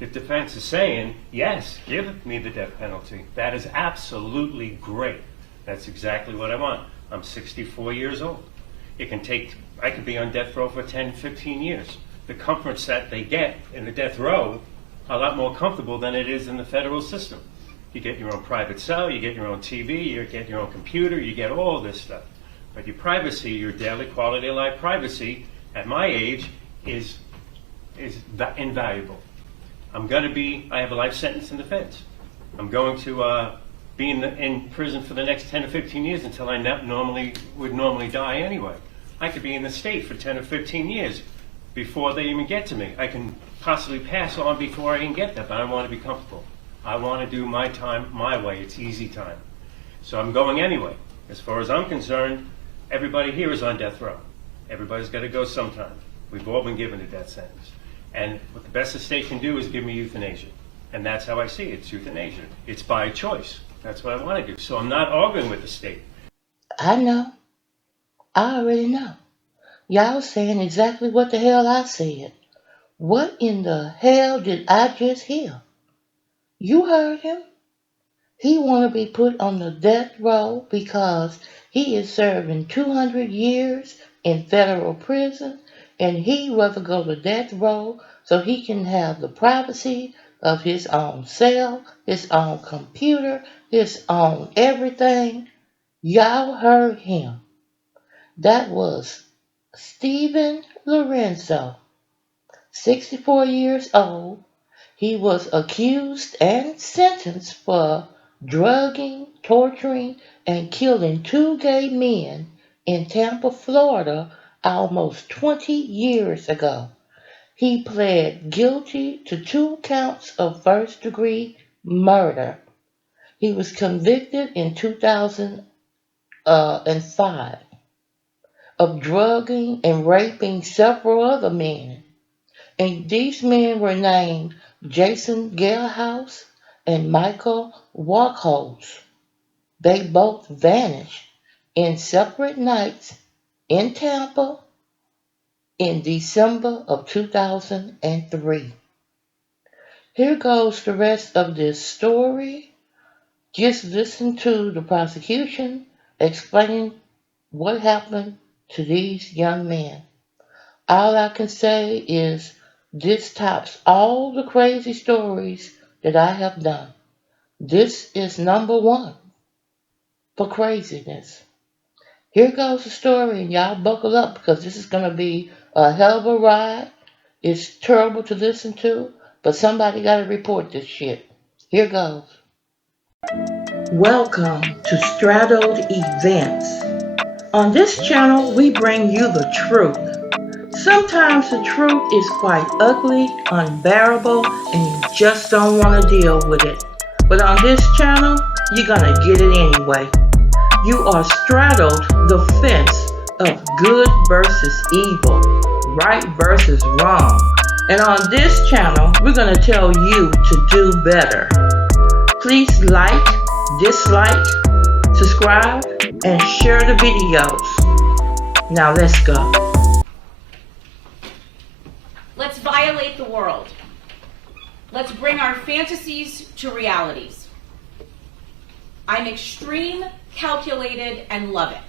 The defense is saying, yes, give me the death penalty. That is absolutely great. That's exactly what I want. I'm 64 years old. I could be on death row for 10, 15 years. The comforts that they get in the death row are a lot more comfortable than it is in the federal system. You get your own private cell, you get your own TV, you get your own computer, you get all this stuff. But your privacy, your daily quality of life privacy, at my age, is invaluable. I have a life sentence in the feds. I'm going to be in prison for the next 10 or 15 years until I would normally die anyway. I could be in the state for 10 or 15 years before they even get to me. I can possibly pass on before I even get there, but I want to be comfortable. I want to do my time my way. It's easy time. So I'm going anyway. As far as I'm concerned, everybody here is on death row. Everybody's got to go sometime. We've all been given a death sentence. And what the best the state can do is give me euthanasia. And that's how I see it. It's euthanasia. It's by choice. That's what I want to do. So I'm not arguing with the state. I know. I already know. Y'all saying exactly what the hell I said. What in the hell did I just hear? You heard him. He want to be put on the death row because he is serving 200 years in federal prison, and he rather go to death row so he can have the privacy of his own cell, his own computer, his own everything. Y'all heard him. That was Stephen Lorenzo, 64 years old. He was accused and sentenced for drugging, torturing, and killing 2 gay men in Tampa, Florida, almost 20 years ago. He pled guilty to 2 counts of first-degree murder. He was convicted in 2005 of drugging and raping several other men. And these men were named Jason Galehouse and Michael Waccholtz. They both vanished in separate nights in Tampa in December of 2003. Here goes the rest of this story. Just listen to the prosecution explaining what happened to these young men. All I can say is this tops all the crazy stories that I have done. This is number 1 for craziness. Here goes the story, and y'all buckle up because this is going to be a hell of a ride. It's terrible to listen to, but somebody got to report this shit. Here goes. Welcome to Straddled Events. On this channel, we bring you the truth. Sometimes the truth is quite ugly, unbearable, and you just don't want to deal with it. But on this channel, you're gonna get it anyway. You are straddled the fence of good versus evil, right versus wrong. And on this channel, we're gonna tell you to do better. Please like, dislike, subscribe, and share the videos. Now let's go. Let's violate the world. Let's bring our fantasies to realities. I'm extreme, calculated, and love it.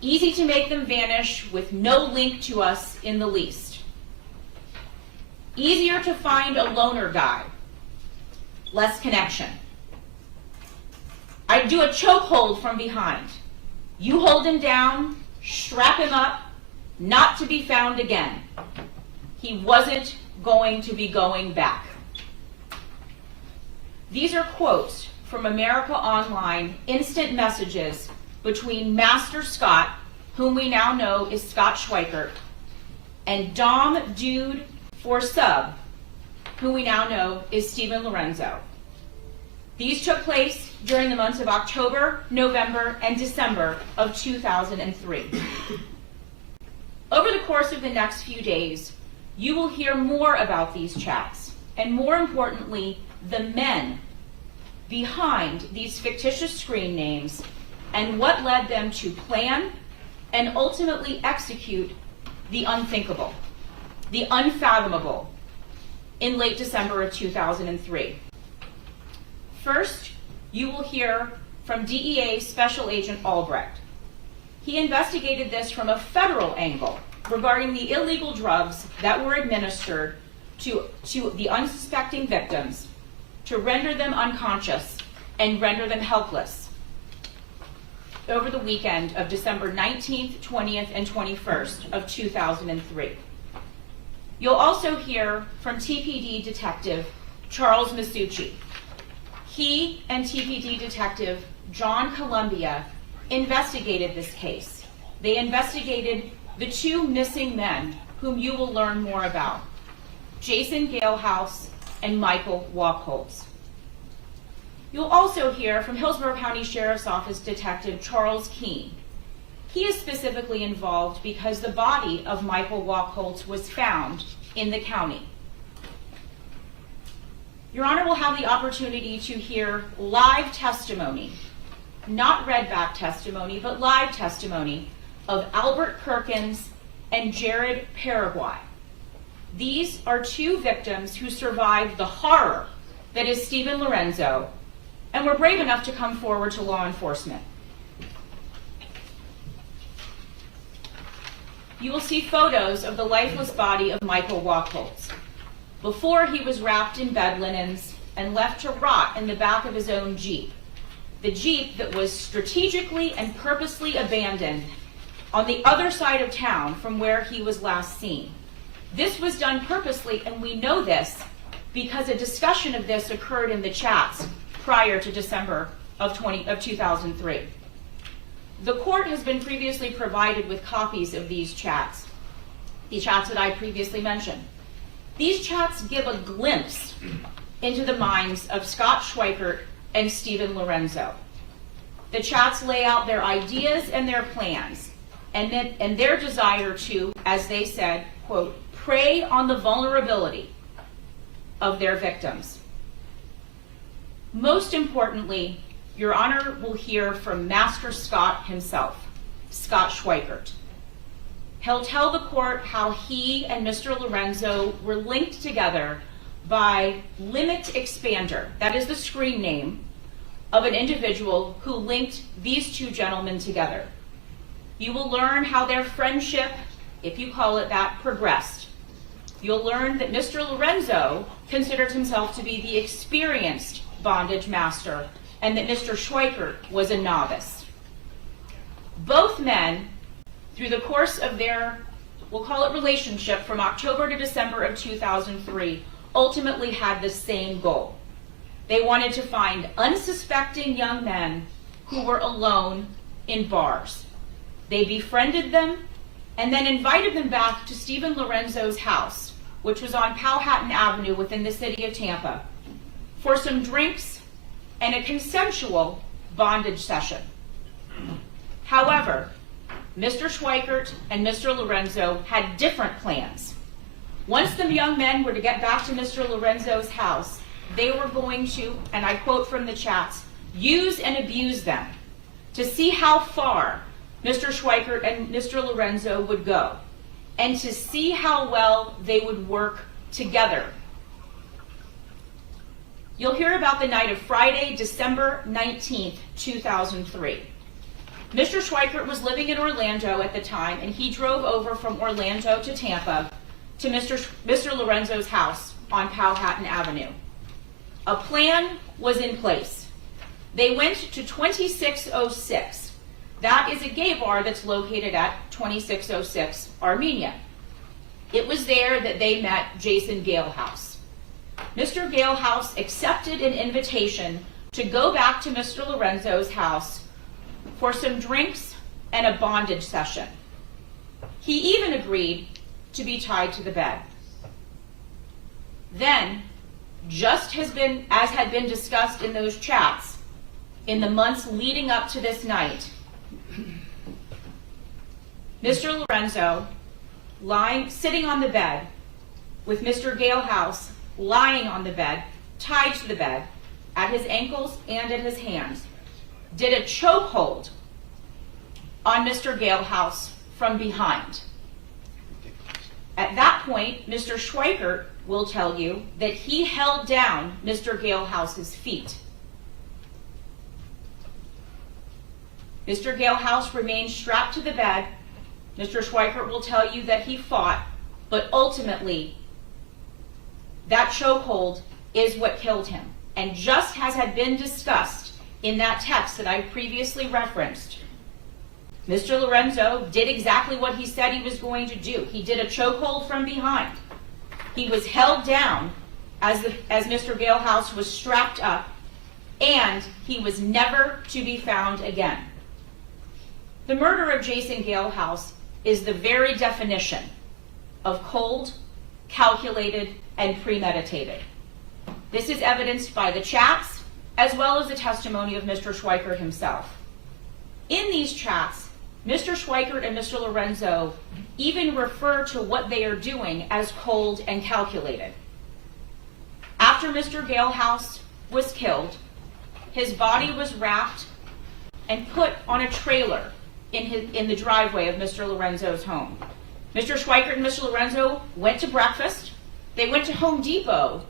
Easy to make them vanish with no link to us in the least. Easier to find a loner guy. Less connection. I do a chokehold from behind. You hold him down, strap him up, not to be found again. He wasn't going to be going back. These are quotes from America Online instant messages between Master Scott, whom we now know is Scott Schweikert, and Dom Dude for Sub, who we now know is Stephen Lorenzo. These took place during the months of October, November, and December of 2003. Over the course of the next few days, you will hear more about these chats, and more importantly, the men behind these fictitious screen names and what led them to plan and ultimately execute the unthinkable, the unfathomable, in late December of 2003. First, you will hear from DEA Special Agent Albrecht. He investigated this from a federal angle regarding the illegal drugs that were administered to the unsuspecting victims to render them unconscious and render them helpless over the weekend of December 19th, 20th, and 21st of 2003. You'll also hear from TPD Detective Charles Masucci. He and TPD Detective John Columbia investigated this case. They investigated the two missing men whom you will learn more about, Jason Galehouse and Michael Waccholtz. You'll also hear from Hillsborough County Sheriff's Office Detective Charles Keene. He is specifically involved because the body of Michael Waccholtz was found in the county. Your Honor will have the opportunity to hear live testimony, not readback testimony, but live testimony of Albert Perkins and Jared Paraguay. These are two victims who survived the horror that is Stephen Lorenzo and were brave enough to come forward to law enforcement. You will see photos of the lifeless body of Michael Waccholtz before he was wrapped in bed linens and left to rot in the back of his own Jeep, the Jeep that was strategically and purposely abandoned on the other side of town from where he was last seen. This was done purposely, and we know this because a discussion of this occurred in the chats prior to December of 2003. The court has been previously provided with copies of these chats that I previously mentioned. These chats give a glimpse into the minds of Scott Schweikert and Stephen Lorenzo. The chats lay out their ideas and their plans and their desire to, as they said, quote, prey on the vulnerability of their victims. Most importantly, Your Honor will hear from Master Scott himself, Scott Schweikert. He'll tell the court how he and Mr. Lorenzo were linked together by Limit Expander, that is the screen name of an individual who linked these two gentlemen together. You will learn how their friendship, if you call it that, progressed. You'll learn that Mr. Lorenzo considered himself to be the experienced bondage master and that Mr. Schweikert was a novice. Both men, through the course of their, we'll call it relationship, from October to December of 2003, ultimately had the same goal. They wanted to find unsuspecting young men who were alone in bars. They befriended them and then invited them back to Stephen Lorenzo's house, which was on Powhatan Avenue within the city of Tampa, for some drinks and a consensual bondage session. However, Mr. Schweikert and Mr. Lorenzo had different plans. Once the young men were to get back to Mr. Lorenzo's house, they were going to, and I quote from the chats, use and abuse them to see how far Mr. Schweikert and Mr. Lorenzo would go, and to see how well they would work together. You'll hear about the night of Friday, December 19th, 2003. Mr. Schweikert was living in Orlando at the time, and he drove over from Orlando to Tampa to Mr. Lorenzo's house on Powhatan Avenue. A plan was in place. They went to 2606. That is a gay bar that's located at 2606 Armenia. It was there that they met Jason Galehouse. Mr. Galehouse accepted an invitation to go back to Mr. Lorenzo's house for some drinks and a bondage session. He even agreed to be tied to the bed. Then, just as had been discussed in those chats, in the months leading up to this night, Mr. Lorenzo, sitting on the bed, with Mr. Galehouse lying on the bed, tied to the bed, at his ankles and at his hands, did a chokehold on Mr. Galehouse from behind. At that point, Mr. Schweikert will tell you that he held down Mr. Galehouse's feet. Mr. Galehouse remained strapped to the bed. Mr. Schweikert will tell you that he fought, but ultimately, that chokehold is what killed him. And just as had been discussed in that text that I previously referenced, Mr. Lorenzo did exactly what he said he was going to do. He did a chokehold from behind. He was held down as Mr. Galehouse was strapped up, and he was never to be found again. The murder of Jason Galehouse is the very definition of cold, calculated, and premeditated. This is evidenced by the chats, as well as the testimony of Mr. Schweikert himself. In these chats, Mr. Schweikert and Mr. Lorenzo even refer to what they are doing as cold and calculated. After Mr. Galehouse was killed, his body was wrapped and put on a trailer in the driveway of Mr. Lorenzo's home. Mr. Schweikert and Mr. Lorenzo went to breakfast. They went to Home Depot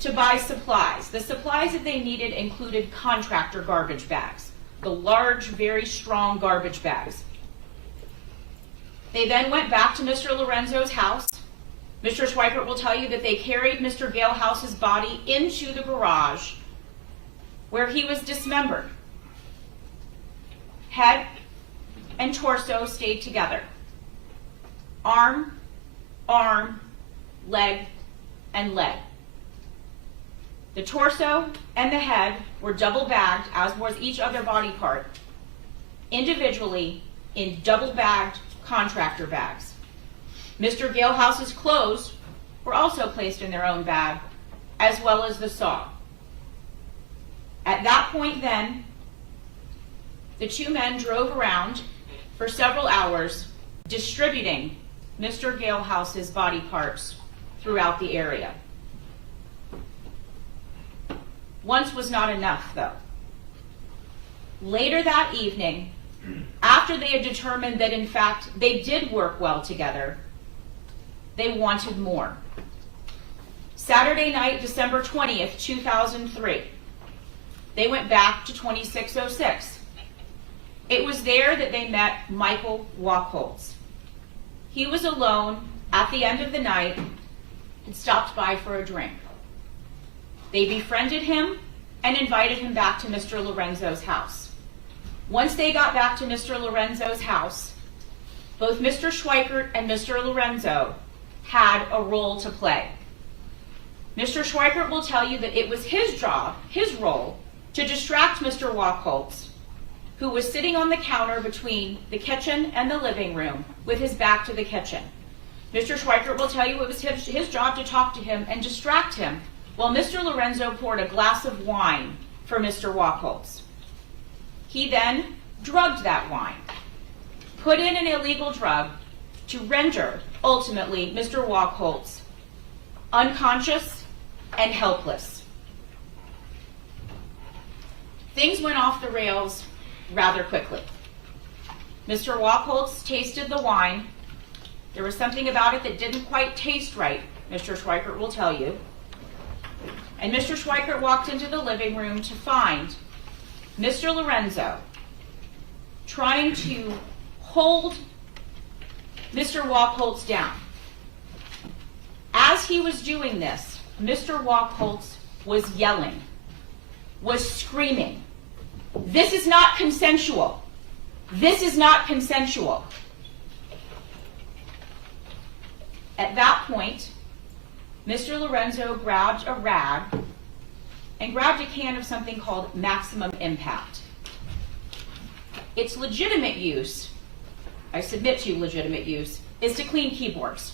to buy supplies. The supplies that they needed included contractor garbage bags, the large, very strong garbage bags. They then went back to Mr. Lorenzo's house. Mr. Schweikert will tell you that they carried Mr. Galehouse's body into the garage, where he was dismembered. Head and torso stayed together. Arm, leg, and leg. The torso and the head were double bagged, as was each other body part, individually in double bagged contractor bags. Mr. Galehouse's clothes were also placed in their own bag, as well as the saw. At that point then, the two men drove around for several hours, distributing Mr. Galehouse's body parts throughout the area. Once was not enough, though. Later that evening, after they had determined that in fact they did work well together, they wanted more. Saturday night, December 20th, 2003, they went back to 2606. It was there that they met Michael Waccholtz. He was alone at the end of the night and stopped by for a drink. They befriended him and invited him back to Mr. Lorenzo's house. Once they got back to Mr. Lorenzo's house, both Mr. Schweikert and Mr. Lorenzo had a role to play. Mr. Schweikert will tell you that it was his job, his role, to distract Mr. Waccholtz, who was sitting on the counter between the kitchen and the living room with his back to the kitchen. Mr. Schweikert will tell you it was his job to talk to him and distract him while Mr. Lorenzo poured a glass of wine for Mr. Waccholtz. He then drugged that wine, put in an illegal drug to render, ultimately, Mr. Waccholtz unconscious and helpless. Things went off the rails rather quickly. Mr. Waccholtz tasted the wine. There was something about it that didn't quite taste right, Mr. Schweikert will tell you. And Mr. Schweikert walked into the living room to find Mr. Lorenzo trying to hold Mr. Waccholtz down. As he was doing this, Mr. Waccholtz was yelling, was screaming, "This is not consensual. This is not consensual." At that point, Mr. Lorenzo grabbed a rag and grabbed a can of something called Maximum Impact. Its legitimate use, I submit to you legitimate use, is to clean keyboards.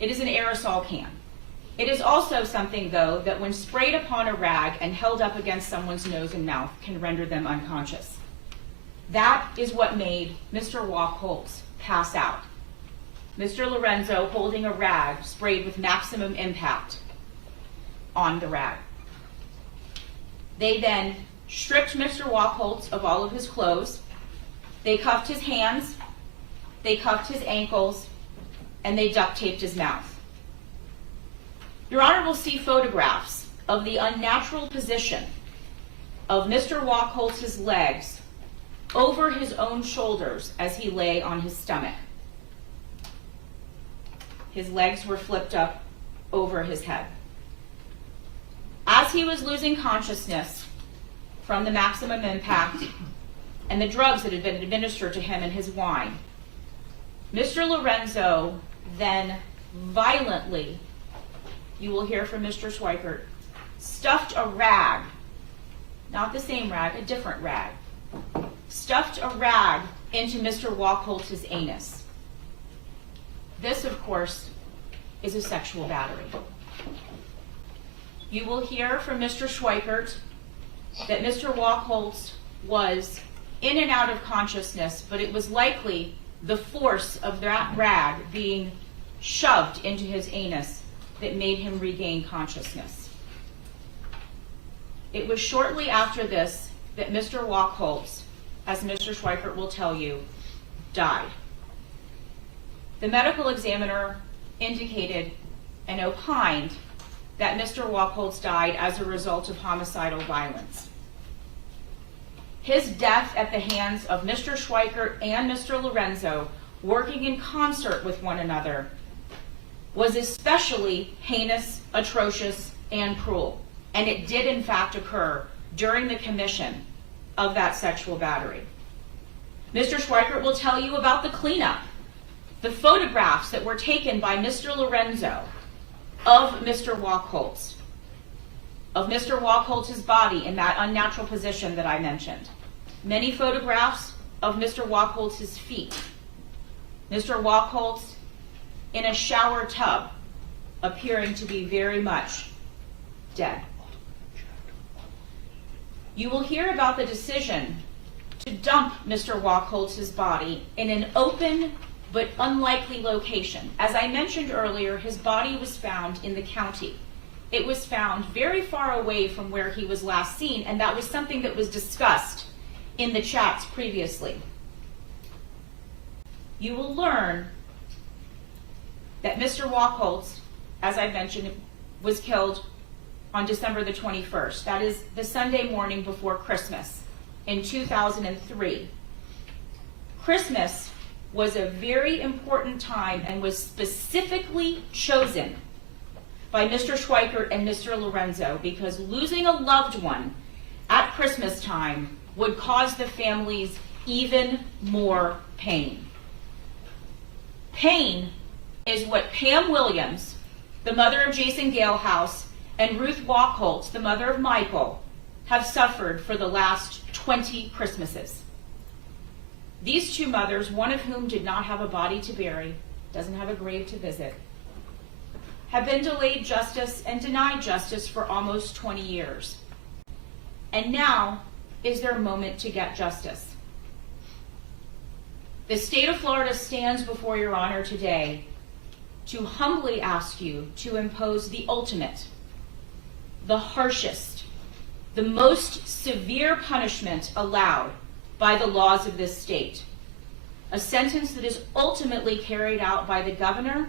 It is an aerosol can. It is also something, though, that when sprayed upon a rag and held up against someone's nose and mouth can render them unconscious. That is what made Mr. Waccholtz pass out. Mr. Lorenzo holding a rag sprayed with Maximum Impact on the rag. They then stripped Mr. Waccholtz of all of his clothes. They cuffed his hands, they cuffed his ankles, and they duct taped his mouth. Your Honor will see photographs of the unnatural position of Mr. Waccholtz's legs over his own shoulders as he lay on his stomach. His legs were flipped up over his head. As he was losing consciousness from the maximum impact and the drugs that had been administered to him in his wine, Mr. Lorenzo then violently, you will hear from Mr. Schweikert, stuffed a rag, not the same rag, a different rag, stuffed a rag into Mr. Waccholtz's anus. This, of course, is a sexual battery. You will hear from Mr. Schweikert that Mr. Waccholtz was in and out of consciousness, but it was likely the force of that rag being shoved into his anus that made him regain consciousness. It was shortly after this that Mr. Waccholtz, as Mr. Schweikert will tell you, died. The medical examiner indicated and opined that Mr. Waccholtz died as a result of homicidal violence. His death at the hands of Mr. Schweikert and Mr. Lorenzo, working in concert with one another, was especially heinous, atrocious, and cruel. And it did in fact occur during the commission of that sexual battery. Mr. Schweikert will tell you about the cleanup, the photographs that were taken by Mr. Lorenzo of Mr. Waccholtz's body in that unnatural position that I mentioned. Many photographs of Mr. Waccholtz's feet. Mr. Waccholtz in a shower tub, appearing to be very much dead. You will hear about the decision to dump Mr. Waccholtz's body in an open but unlikely location. As I mentioned earlier, his body was found in the county. It was found very far away from where he was last seen, and that was something that was discussed in the chats previously. You will learn that Mr. Waccholtz, as I mentioned, was killed on December the 21st. That is the Sunday morning before Christmas in 2003. Christmas was a very important time and was specifically chosen by Mr. Schweikert and Mr. Lorenzo because losing a loved one at Christmas time would cause the families even more pain. Pain is what Pam Williams, the mother of Jason Galehouse, and Ruth Waccholtz, the mother of Michael, have suffered for the last 20 Christmases. These two mothers, one of whom did not have a body to bury, doesn't have a grave to visit, have been delayed justice and denied justice for almost 20 years. And now is their moment to get justice. The state of Florida stands before your honor today to humbly ask you to impose the ultimate, the harshest, the most severe punishment allowed by the laws of this state, a sentence that is ultimately carried out by the governor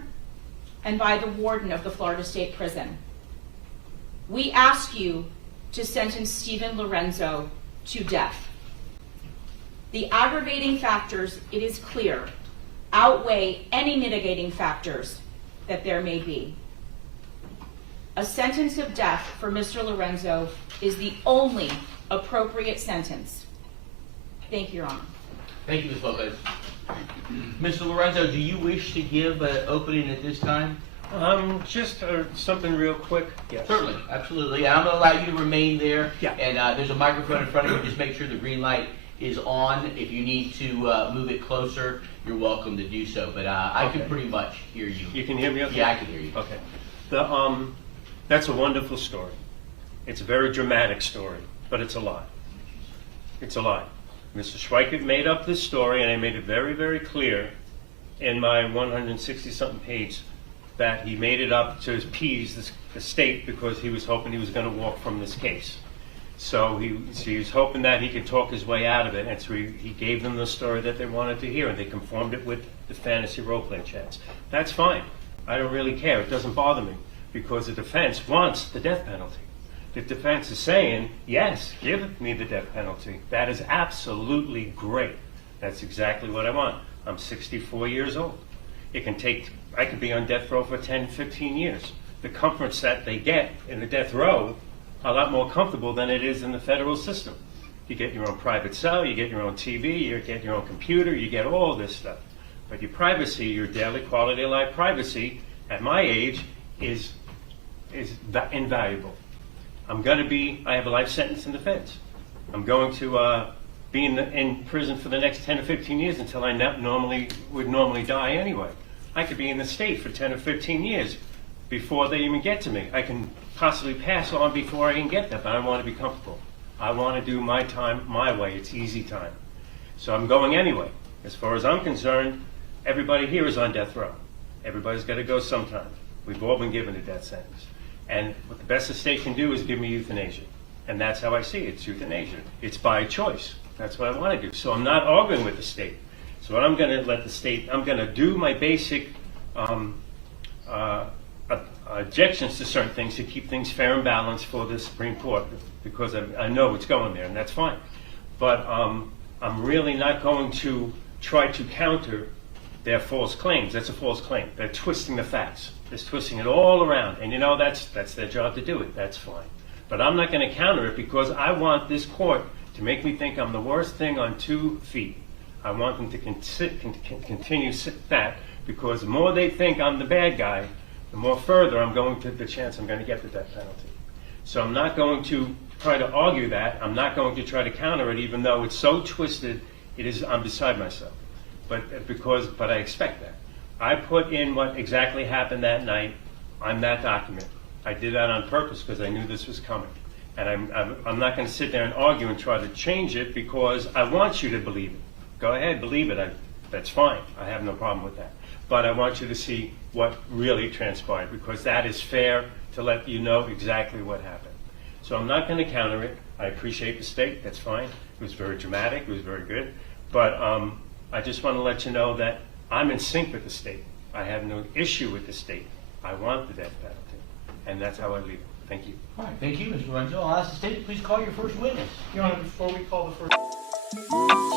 and by the warden of the Florida State Prison. We ask you to sentence Stephen Lorenzo to death. The aggravating factors, it is clear, outweigh any mitigating factors that there may be. A sentence of death for Mr. Lorenzo is the only appropriate sentence. Thank you, Your Honor. Thank you, Ms. Lopez. Mr. Lorenzo, do you wish to give an opening at this time? Just something real quick. Yes. Certainly, absolutely. And I'm going to allow you to remain there. Yeah. And there's a microphone in front of you. Just make sure the green light is on. If you need to move it closer, you're welcome to do so. But I can pretty much hear you. You can hear me okay? Yeah, I can hear you. Okay. That's a wonderful story. It's a very dramatic story, but it's a lie. It's a lie. Mr. Schweikert made up this story, and I made it very, very clear in my 160-something page that he made it up to appease the state because he was hoping he was going to walk from this case. So he was hoping that he could talk his way out of it, and so he gave them the story that they wanted to hear, and they conformed it with the fantasy role-playing chats. That's fine. I don't really care. It doesn't bother me. because the defense wants the death penalty. The defense is saying, yes, give me the death penalty. That is absolutely great. That's exactly what I want. I'm 64 years old. I could be on death row for 10, 15 years. The comforts that they get in the death row are a lot more comfortable than it is in the federal system. You get your own private cell, you get your own TV, you get your own computer, you get all this stuff. But your privacy, your daily quality of life privacy, at my age, is invaluable. I have a life sentence in the feds. I'm going to be in prison for the next 10 or 15 years until I would normally die anyway. I could be in the state for 10 or 15 years before they even get to me. I can possibly pass on before I can get there, but I want to be comfortable. I want to do my time my way. It's easy time. So I'm going anyway. As far as I'm concerned, everybody here is on death row. Everybody's got to go sometime. We've all been given a death sentence. And what the best the state can do is give me euthanasia. And that's how I see it. It's euthanasia. It's by choice. That's what I want to do. So I'm not arguing with the state. So what I'm going to let the state, I'm going to do my basic objections to certain things to keep things fair and balanced for the Supreme Court, because I know it's going there, and that's fine. But I'm really not going to try to counter their false claims. That's a false claim. They're twisting the facts. They're twisting it all around. And that's their job to do it. That's fine. But I'm not going to counter it because I want this court to make me think I'm the worst thing on 2 feet. I want them to continue that, because the more they think I'm the bad guy, the more further the chance I'm going to get the death penalty. So I'm not going to try to argue that. I'm not going to try to counter it, even though it's so twisted. I'm beside myself. But I expect that. I put in what exactly happened that night on that document. I did that on purpose because I knew this was coming. And I'm not going to sit there and argue and try to change it, because I want you to believe it. Go ahead, believe it. That's fine. I have no problem with that. But I want you to see what really transpired, because that is fair to let you know exactly what happened. So I'm not going to counter it. I appreciate the state. That's fine. It was very dramatic. It was very good. But I just want to let you know that I'm in sync with the state. I have no issue with the state. I want the death penalty. And that's how I leave it. Thank you. All right, thank you, Mr. Lorenzo. I'll ask the state to please call your first witness. Your Honor, before we call the first...